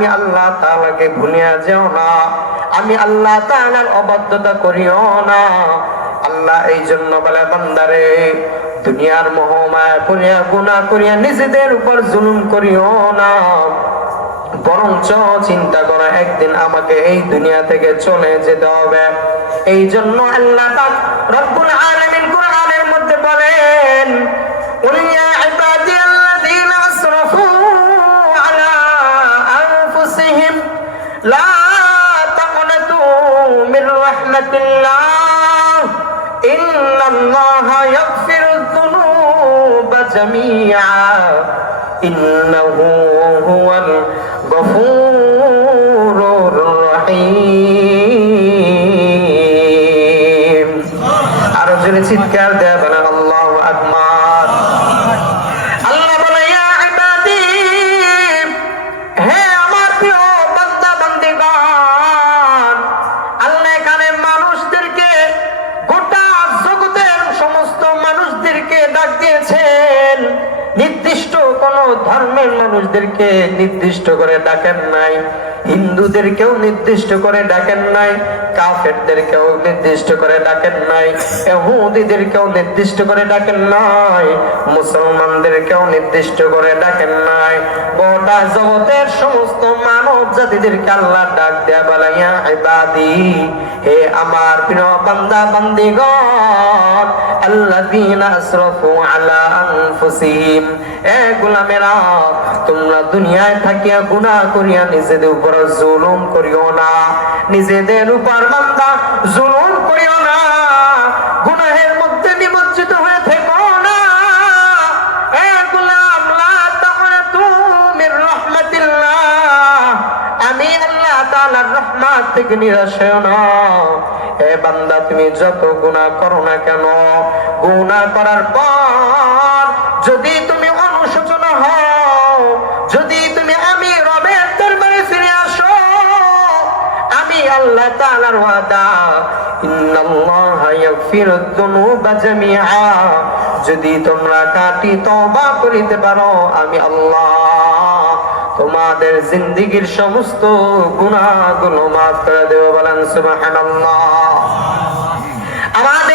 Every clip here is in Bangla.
আমি আল্লাহ তাআলাকে ভুলিয়া যেও না। আমি আল্লাহ তাআলার অবাধ্যতা করিও না। আল্লাহ এই জন্য বলে, বান্দারে, দুনিয়ার মোহমায় করিয়া, গুনাহ করিয়া নিজেদের উপর জুলুম করিও না। বরঞ্চ চিন্তা করো, একদিন আমাকে এই দুনিয়া থেকে চলে যেতে হবে। এই জন্য আল্লাহ রব্বুল আলামিন কোরআনের মধ্যে বলেন قل برحمة الله إن الله يغفر الذنوب جميعا إنه هو الغفور الرحيم أرجو لتذكر মানুষদেরকে নির্দিষ্ট করে ডাকেন নাই। হিন্দুদেরকেও নির্দিষ্ট করে ডাকেন নাই কাফেরদেরকেও নির্দিষ্ট করে ডাকেন নাই এহুদিদেরকেও নির্দিষ্ট করে ডাকেন নাই মুসলমানদেরকেও নির্দিষ্ট করে ডাকেন নাই। গোটা জগতের সমস্ত মানব জাতিদেরকে আল্লাহ ডাক দেয়া বলাইয়া, ইবাদি, হে আমার প্রিয় বান্দা, বান্দিগণ, আল্লাযীনা আসরাফু আলা আনফুসিহিম, এ গোলামেরা, তোমরা দুনিয়ায় থাকিয়া গুনাহ করিয়া নিজেদের উপর জুলুম করিও না। নিজেদের উপর বান্দা জুলুম করিও না। গুনাহের মধ্যে নিমজ্জিত হয়ে থেকো না। আমি আল্লাহ তাআলার রহমত থেকে নিরাশ না। হে বান্দা, তুমি যত গুনাহ করো না কেন? গুনাহ করার পর যদি তুমি ওয়াদা ইয়াগফিরুদ যুনুবা জামিআ। যদি তোমরা কাটি তওবা করিতে পারো, আমি আল্লাহ তোমাদের জিন্দিগির সমস্ত গুনাহগুলো মাফ করে দেব বলেন সুবহানাল্লাহ। আমাদের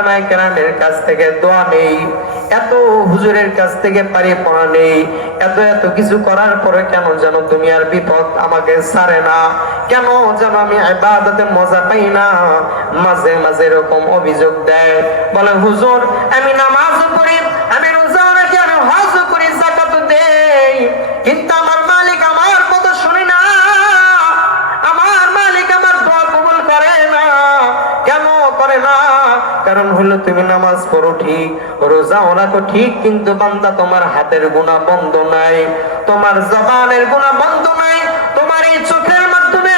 এত কেরামের কাছ থেকে দোয়া নেই, এত হুজুরের কাছ থেকে পারি পড়া নেই, এত এত কিছু করার পরে কেন যেন দুনিয়ার বিপদ আমাকে ছাড়ে না? কেন যেন আমি ইবাদতে মজা পাই না? মাঝে মাঝে এরকম অভিযোগ দেয়। বলে, হুজুর, আমি নামাজও পড়ি তুমি নামাজ পড়ো ঠিক রোজা রাখো ঠিক, কিন্তু বান্দা তোমার হাতের গুণা বন্ধ নাই। তোমার জবানের গুণা বন্ধ নাই, তোমার এই চোখের মাধ্যমে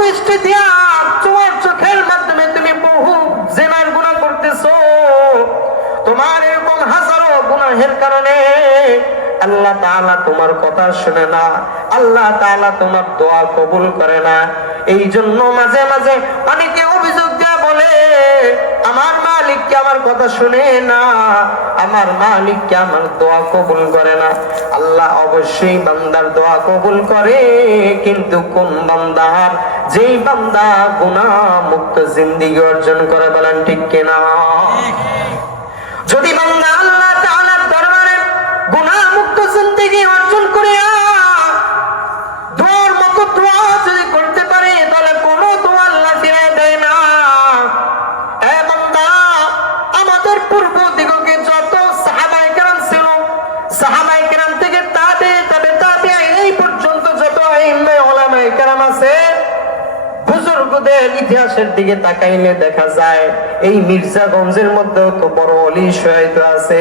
দৃষ্টি দিয়া তোমার চোখের মাধ্যমে তুমি বহু জেনার গুণা করতেছো। তোমার এরকম হাজারো গুনাহের কারণে আল্লাহ তাআলা তোমার কথা শুনে না, আল্লাহ তাআলা তোমার দোয়া কবুল করে না। এই জন্য মাঝে মাঝে অনেকে অভিযোগ দেয়া বলে, আমার মালিককে আমার কথা শুনে না আমার মালিক কে আমার দোয়া কবুল করে না। আল্লাহ অবশ্যই বান্দার দোয়া কবুল করে কিন্তু কোন বান্দার যেই বান্দা গুনাহ মুক্ত জিন্দিগি অর্জন করে বলেন ঠিক কিনা? যদি বান্দা বুজুর্গদের ইতিহাসের দিকে তাকাইলে দেখা যায়, এই মির্জাগঞ্জের মধ্যেও তো বড় অলি সহায়িত আছে।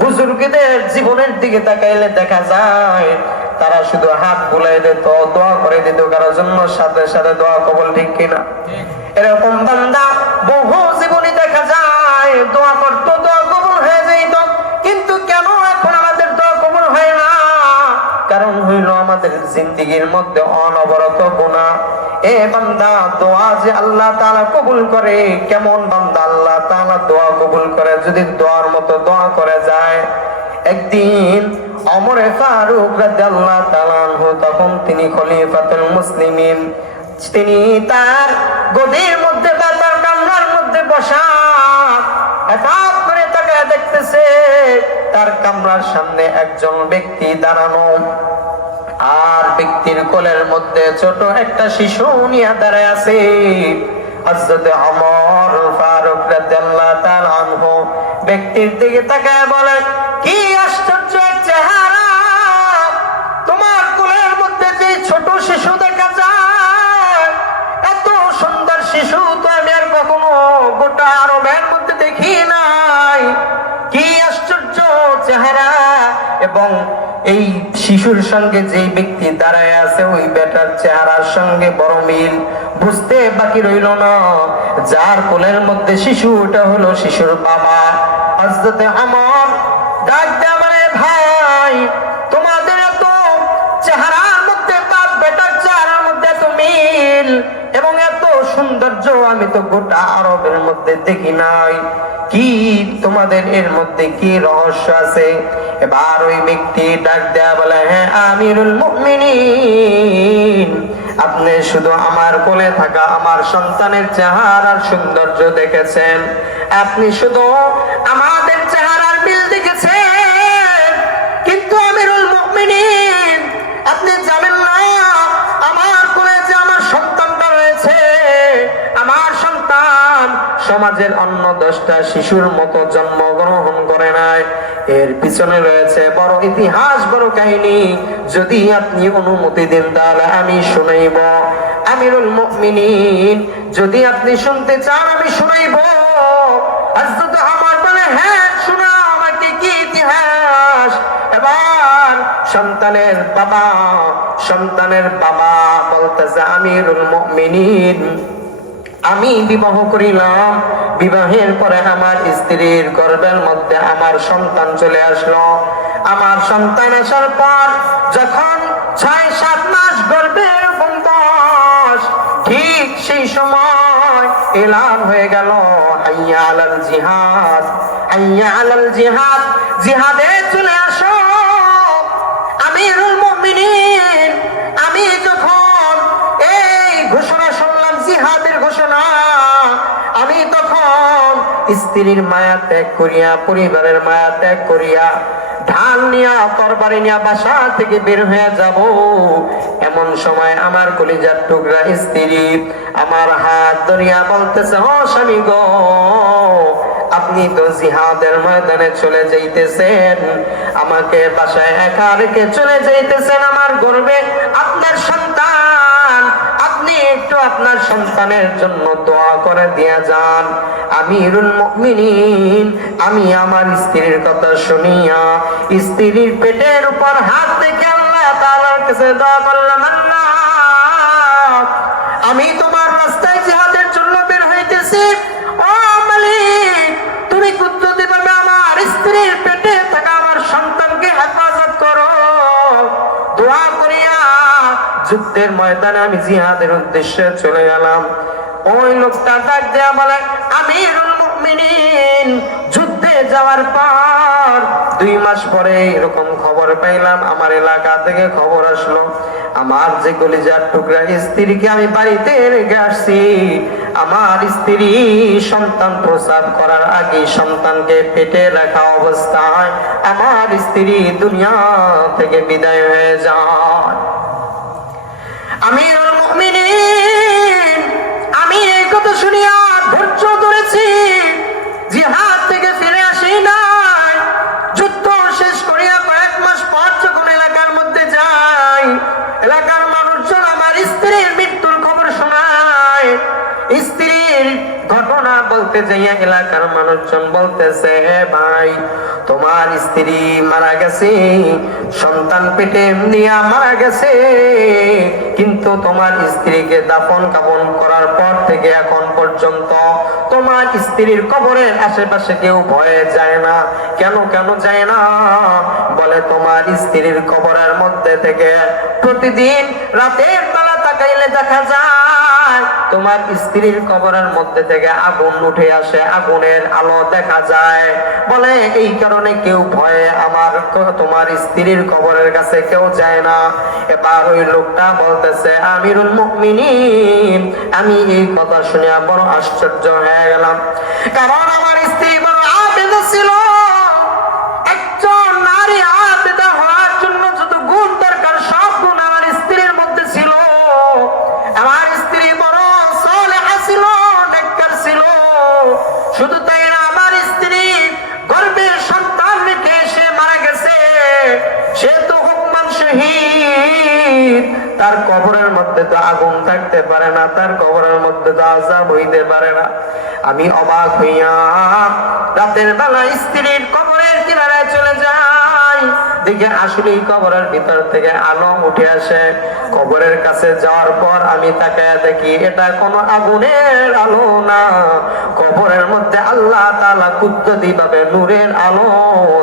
বুজুর্গদের জীবনের দিকে তাকাইলে দেখা যায়, তারা শুধু হাত বুলাই দিত, দোয়া করে দিত কারোর জন্য সাথে সাথে দোয়া কবল ঠিক কিনা? এরকম বান্দা বহু জীবনী দেখা যায়, দোয়া করতো, দোয়া কবুল হয়ে যেত। কিন্তু কেন এখন আমাদের দোয়া কবুল হয় না? কারণ হইল আমাদের জিন্দিগির মধ্যে অনবরত গুণা এ বান্দা, দোয়া যে আল্লাহ কবুল করে, কেমন বান্দা? আল্লাহ দোয়া কবুল করে, যদি দোয়ার মতো দোয়া করে যায়। একদিন অমরে ফারুক তখন তিনি খলিফাতুল মুসলিমিন। তিনি তার গদির মধ্যে বা তার কামরার মধ্যে বসা করে তাকে দেখতেছে, তার কামরার সামনে একজন ব্যক্তি দাঁড়ানো। আর ব্যক্তির কোলের মধ্যে ছোট একটা শিশু নিয়ে দাঁড়ায় আছে। ব্যক্তির দিকে কি আশ্চর্য চেহারা! তোমার কোলের মধ্যে যে ছোট শিশু দেখা এত সুন্দর শিশু তো আমি আর কখনো গোটা আরবের মধ্যে দেখি নাই। কি আশ্চর্য চেহারা! এবং এই শিশুর সঙ্গে যেই ব্যক্তি দাঁড়ায় আছে, ওই বেটার চেহারার সঙ্গে বড় মিল বুঝতে বাকি রইল না। যার কোলের মধ্যে শিশু ওটা হলো শিশুর বাবা। আমার ডাক সৌন্দর্য আমি তো গোটা আরবের মধ্যে দেখি নাই। কি তোমাদের এর মধ্যে কি রহস্য আছে? এবার ওই ব্যক্তি ডাক দেয়া বলে হ্যাঁ আমিরুল মুমিনিন। আপনি শুধু আমার কোলে থাকা আমার সন্তানের চেহারার সৌন্দর্য দেখেছেন। আপনি শুধু সমাজের অন্য দশটা শিশুর মতো জন্মগ্রহণ করে নাই। এর পিছনে রয়েছে বড় ইতিহাস, বড় কাহিনী। যদি আপনি অনুমতি দেন, তাহলে আমি শুনাইব। আমিরুল মুমিনিন, যদি আপনি শুনতে চান, আমি শুনাইব। আমার বলে হ্যাঁ শোনা, আমাকে কি ইতিহাস? এবার সন্তানের বাবা সন্তানের বাবা বলতেছে, আমিরুল মুমিনিন। আমি বিবাহ করিলাম। বিবাহের পরে আমার স্ত্রীর গর্ভের মধ্যে আমার সন্তান চলে আসলো। আমার সন্তান আসার পর যখন ছয় সাত মাস এরকম বয়স, ঠিক সেই সময় এলান হয়ে গেল হাইয়া আলাল জিহাদ। হাইয়া আলাল জিহাদ জিহাদে চলে আসো। আমিরুল স্ত্রীর মায়া ত্যাগ করিয়া, পরিবারের মায়া ত্যাগ করিয়া ঢাল নিয়া, তরবারি নিয়া, বাসা থেকে বের হয়ে যাব। এমন সময় আমার কলিজার টুকরা স্ত্রী আমার হাত ধরিয়া বলতেছে, ও স্বামী গো, আপনি তো জিহাদের ময়দানে চলে যাইতেছেন। আমাকে বাসায় একা রেখে চলে যাইতেছেন আমার গর্বে। আপনার সন্তান আপনি একটু আপনার সন্তানের জন্য দোয়া করে দিয়া যান। আমিরুল আমি আমার স্ত্রীর কথা শুনিয়া স্ত্রীর পেটের উপর হাত থেকে আল্লাহ তাআলার কাছে দোয়া করলাম, আল্লাহ, আমি তোমার যুদ্ধের ময়দানে আমি জিহাদের উদ্দেশ্যে চলে গেলাম। ওই লোকটা ডাক দেয়া বলে মুমিনিন, যুদ্ধে যাওয়ার পর দুই মাস পরে এরকম খবর পাইলাম। আমার এলাকা থেকে খবর আসলো, আমার যে কলিজার টুকরা স্ত্রীকে আমি বাড়িতে রেখে আসছি। আমার স্ত্রী সন্তান প্রসাব করার আগে সন্তানকে পেটে রাখা অবস্থায় আমার স্ত্রী দুনিয়া থেকে বিদায় হয়ে যায় আমিরুল মুমিনিন আমি এই কথা শুনিয়া ধৈর্য ধরেছি, জিহাদ থেকে ফিরে আসি নাই। যুদ্ধ শেষ করিয়া কয়েক মাস পর যখন এলাকার মধ্যে যাই, এলাকার মানুষজন আমার স্ত্রীর মৃত্যুর খবর শোনায়। স্ত্রীর ঘটনা বলতে যাইয়া এলাকার মানুষজন বলতেছে, "হে ভাই তোমার স্ত্রী মারা গেছে, সন্তান পেটে নিয়ে মারা গেছে। কিন্তু তোমার স্ত্রীকে দাফন কাপন করার পর থেকে এখন পর্যন্ত তোমার স্ত্রীর কবরের আশেপাশে কেউ ভয়ে যায় না। কেন কেন যায় না? বলে তোমার স্ত্রীর কবরের মধ্যে থেকে প্রতিদিন রাতের বেলা তাকাইলে দেখা যায় তোমার স্ত্রীর কবরের মধ্যে থেকে আগুন উঠে আসে, আগুনের আলো দেখা যায়। বলে, এই কারণে কেউ ভয়ে আমার তোমার স্ত্রীর কবরের কাছে কেউ যায় না। এবার ওই লোকটা বলতেছে, আমিরুল মুকমিনী আমি এই কথা শুনে বড় আশ্চর্য হয়ে গেলাম। কারণ আমার তার কবরের মধ্যে তো আগুন থাকতে পারে না, তার কবরের মধ্যে তো আজাব হইতে পারে না। আমি অবাক হইয়া রাতের বেলা স্ত্রীর কবরের কিনারায় চলে যাই। আসলে কবরের ভিতর থেকে আলো উঠে আসে। কবরের কাছে যাওয়ার পর আমি তাকে দেখি, এটা কোনো আগুনের আলো না। কবরের মধ্যে আল্লাহ তাআলা কুদ্দতি ভাবে নূরের আলো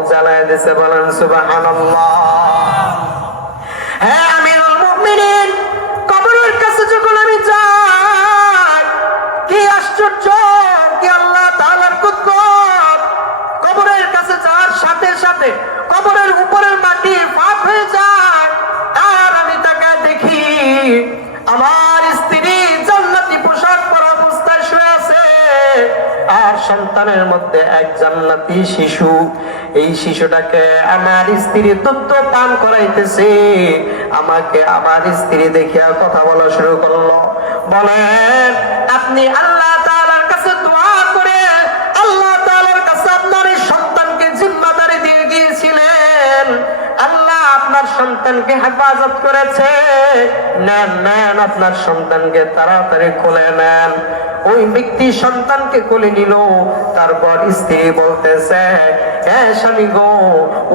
জ্বালায় দিছে, বলেন সুবহানাল্লাহ। হ্যাঁ কাছে আর আমি তাকে দেখি, আমার স্ত্রী জান্নাতি পোশাক পরা অবস্থায় আর সন্তানের মধ্যে এক জান্নাতি শিশু। এই শিশুটাকে আমার স্ত্রী দুধ পান করাইতেছে। আমাকে আমার স্ত্রী দেখিয়া কথা বলা শুরু করল। বলেন, আপনি আল্লাহ কাছে আপনার সন্তানকে আপনার সন্তানকে হেফাজত করেছে। আপনার সন্তানকে তাড়াতাড়ি খুলে নেন। ওই ব্যক্তি সন্তানকে কোলে নিল। তারপর স্ত্রী বলতেছে হ্যাঁ স্বামী গো,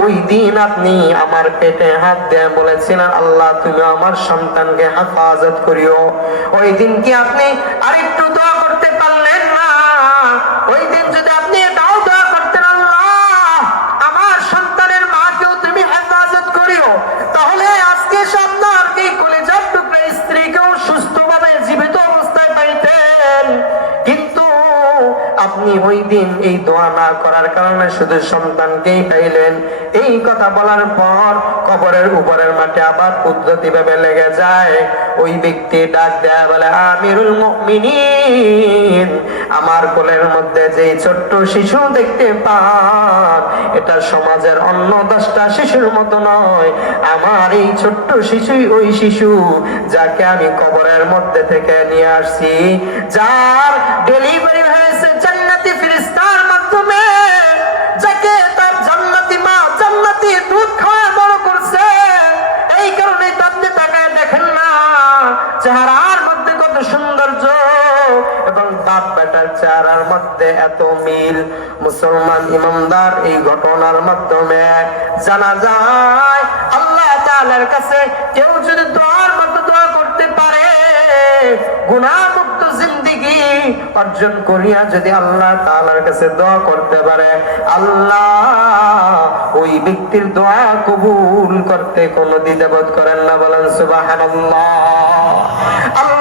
ওই দিন আপনি আমার পেটে হাত দেয় বলেছিলেন, আল্লাহ তুমি আমার সন্তানকে হেফাজত করিও। ওই দিন কি আপনি আরেকটু আপনি ওই দিন এই দোয়া না করার কারণে শুধু সন্তানকেই পাইলেন। এই কথা বলার পর কবরের উপরের মাঠে আবার পদ্ধতি ভাবে লেগে যায়। ওই ব্যক্তি ডাক দেয়া বলে, আমিরুল মুমিনিন, আমার কোলের মধ্যে যে ছোট্ট শিশু দেখতে পান, এটা সমাজের অন্য দশটা শিশুর মতো নয়। আমার এই ছোট্ট শিশুই ওই শিশু যাকে আমি কবরের মধ্যে থেকে নিয়ে আসছি। যার ডেলিভারি মুসলমান ইমানদার এই ঘটনার মাধ্যমে জানা যায়, আল্লাহ তাআলার কাছে কেউ যদি দোয়ার মতো দোয়া করতে পারে গুণামুক্ত জিন্দিগি অর্জন করিয়া যদি আল্লাহ তাআলার কাছে দোয়া করতে পারে, আল্লাহ ওই ব্যক্তির দোয়া কবুল করতে কোনো দ্বিধাবোধ করেন না বলেন আল্লাহ আল্লাহ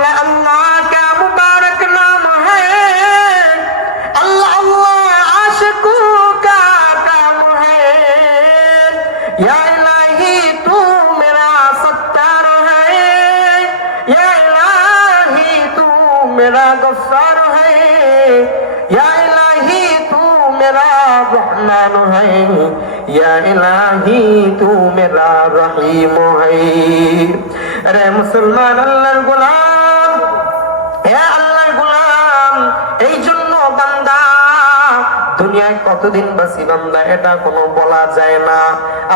मेरा गफ्फार है। या इलाही, तू मेरा रहमान है। या इलाही, तू मेरा रहीम है। अरे मुसलमान, अल्लाह गुलाम দুনিয়ায় কতদিন বাসি বান্দা, এটা কোনো বলা যায় না।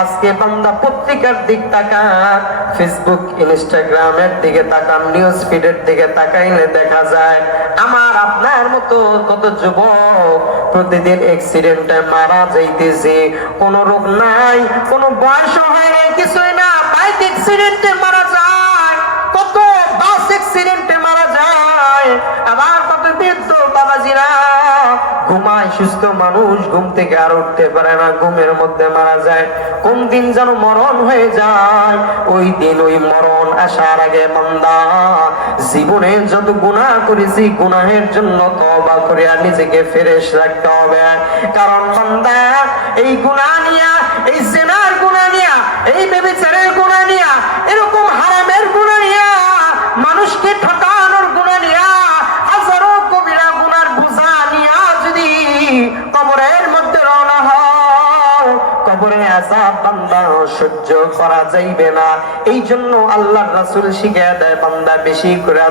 আজকে বান্দা পত্রিকার দিক তাকান ফেসবুক ইনস্টাগ্রামের দিকে তাকান নিউজ ফিডের দিকে তাকাইলে দেখা যায়, আমার আপনার মতো কত যুবক প্রতিদিন অ্যাক্সিডেন্টে মারা যাইতেছে। কোনো রোগ নাই, কোনো বয়স হয় নাই, কিছুই না। বাইক অ্যাক্সিডেন্টে মারা যায়, কত বাস অ্যাক্সিডেন্টে মারা যায়। আবার জীবনে যত গুনাহ করেছি, গুনাহের জন্য তওবা করে আর নিজেকে ফ্রেশ রাখতে হবে। কারণ বান্দা, এই গুনাহ নিয়া, এই জেনার গুনাহ নিয়া, এই বেবিচারের গুনাহ নিয়া সহ্য করা যাইবে না। এই জন্য আল্লাহ রাসুল শিখিয়ে দেয় বান্দা বেশি করে